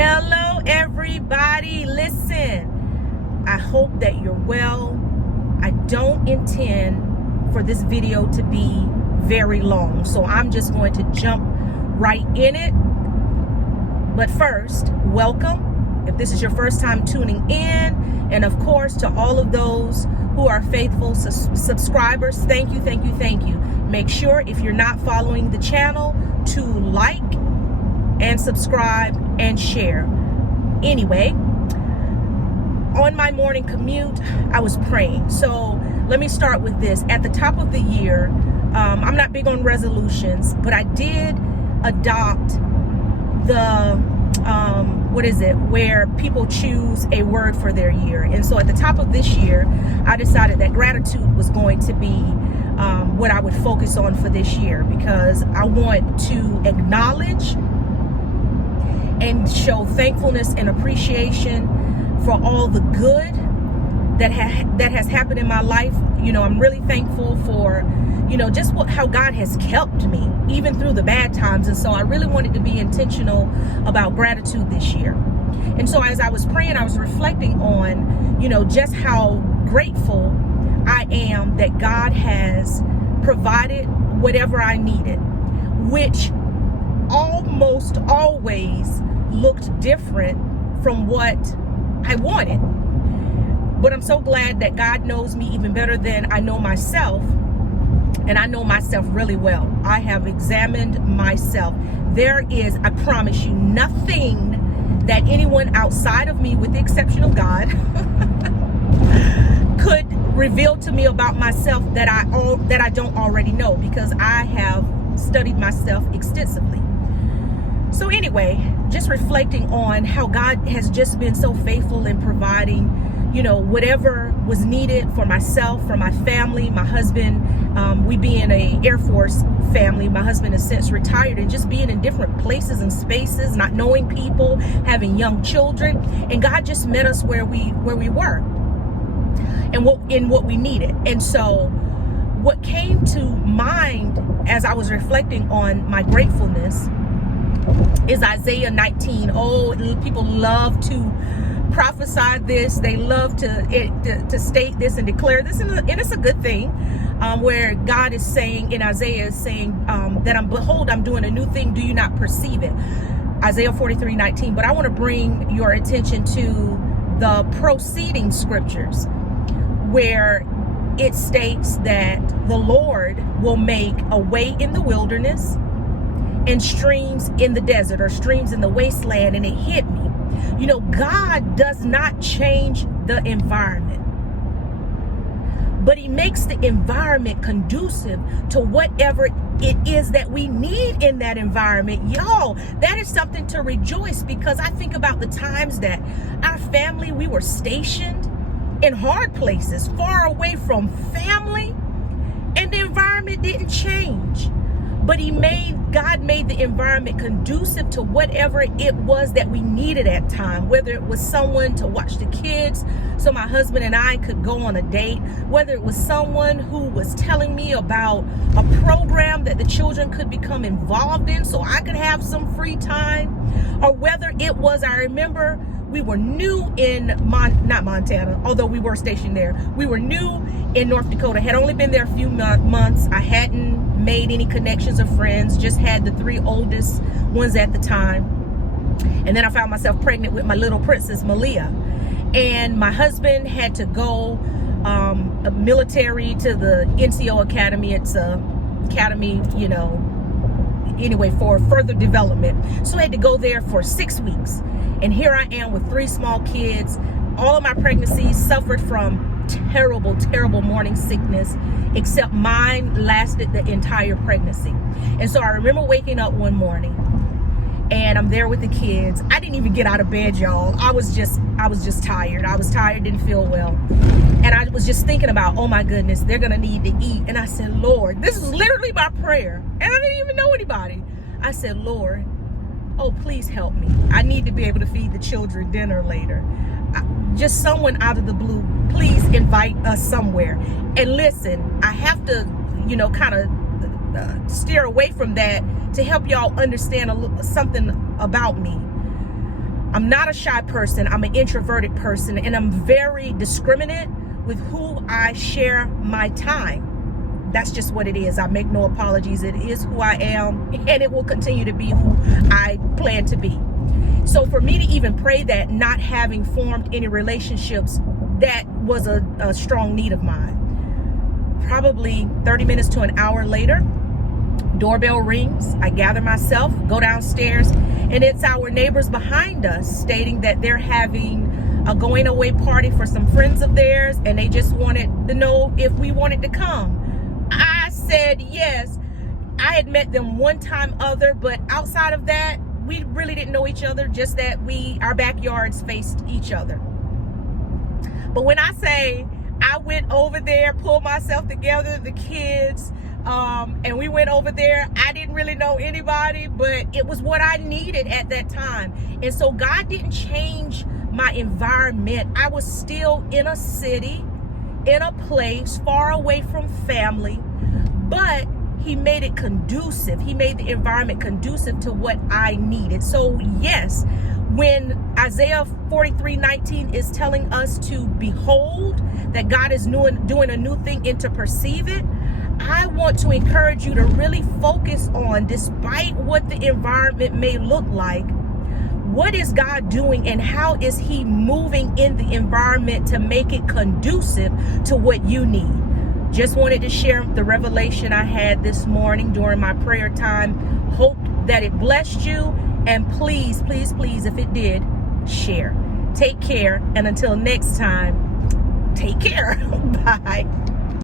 Hello, everybody. Listen, I hope that you're well. I don't intend for this video to be very long, so I'm just going to jump right in it. But first, welcome. If this is your first time tuning in, and of course, to all of those who are faithful subscribers, thank you, thank you, thank you. Make sure, if you're not following the channel, to like and subscribe and share. Anyway, on my morning commute, I was praying. So let me start with this. At the top of the year, I'm not big on resolutions, but I did adopt the where people choose a word for their year. And so at the top of this year, I decided that gratitude was going to be what I would focus on for this year, because I want to acknowledge and show thankfulness and appreciation for all the good that has happened in my life. You know, I'm really thankful for, just how God has kept me, even through the bad times. And so I really wanted to be intentional about gratitude this year. And so as I was praying, I was reflecting on, just how grateful I am that God has provided whatever I needed, which almost always looked different from what I wanted. But I'm so glad that God knows me even better than I know myself, and I know myself really well. I have examined myself. There is, I promise you, nothing that anyone outside of me, with the exception of God, could reveal to me about myself that I don't already know, because I have studied myself extensively. So anyway, just reflecting on how God has just been so faithful in providing, whatever was needed for myself, for my family, my husband. We being a Air Force family, my husband has since retired, and just being in different places and spaces, not knowing people, having young children, and God just met us where we were, and what we needed. And so what came to mind as I was reflecting on my gratefulness is Isaiah 19. Oh, people love to prophesy this. They love to state this and declare this, and it's a good thing, where God is saying, in Isaiah is saying, that behold, I'm doing a new thing. Do you not perceive it? Isaiah 43:19. But I want to bring your attention to the preceding scriptures, where it states that the Lord will make a way in the wilderness and streams in the desert, or streams in the wasteland. And it hit me. God does not change the environment, but he makes the environment conducive to whatever it is that we need in that environment. Y'all, that is something to rejoice, because I think about the times that our family, we were stationed in hard places, far away from family, and the environment didn't change. But God made the environment conducive to whatever it was that we needed at time, whether it was someone to watch the kids so my husband and I could go on a date, whether it was someone who was telling me about a program that the children could become involved in so I could have some free time, or whether it was, I remember we were new in not Montana, although we were stationed there. We were new in North Dakota, had only been there a few months. I hadn't made any connections or friends, just had the 3 oldest ones at the time. And then I found myself pregnant with my little princess, Malia. And my husband had to go military to the NCO Academy. It's a academy, anyway, for further development. So I had to go there for 6 weeks. And here I am with 3 small kids. All of my pregnancies suffered from terrible, terrible morning sickness, except mine lasted the entire pregnancy. And so I remember waking up one morning, and I'm there with the kids. I didn't even get out of bed, y'all. I was just tired. I was tired, didn't feel well. And I was just thinking about, oh my goodness, they're gonna need to eat. And I said, Lord, this was literally my prayer. And I didn't even know anybody. I said, Lord, oh, please help me. I need to be able to feed the children dinner later. Just someone out of the blue, please invite us somewhere. And listen, I have to, kind of steer away from that to help y'all understand something about me. I'm not a shy person. I'm an introverted person, and I'm very discriminate with who I share my time. That's just what it is. I make no apologies. It is who I am, and it will continue to be who I plan to be. So for me to even pray that, not having formed any relationships, that was a strong need of mine. Probably 30 minutes to an hour later, doorbell rings. I gather myself, go downstairs, and it's our neighbors behind us stating that they're having a going away party for some friends of theirs, and they just wanted to know if we wanted to come. I said yes. I had met them one time other, but outside of that, we really didn't know each other, just that our backyards faced each other. But when I say I went over there, pulled myself together, the kids, and we went over there, I didn't really know anybody, but it was what I needed at that time. And so God didn't change my environment. I was still in a city, in a place far away from family, but he made it conducive. He made the environment conducive to what I needed. So yes, when Isaiah 43:19 is telling us to behold that God is doing a new thing and to perceive it, I want to encourage you to really focus on, despite what the environment may look like, what is God doing and how is he moving in the environment to make it conducive to what you need. Just wanted to share the revelation I had this morning during my prayer time. Hope that it blessed you. And please, please, please, if it did, share. Take care. And until next time, take care. Bye.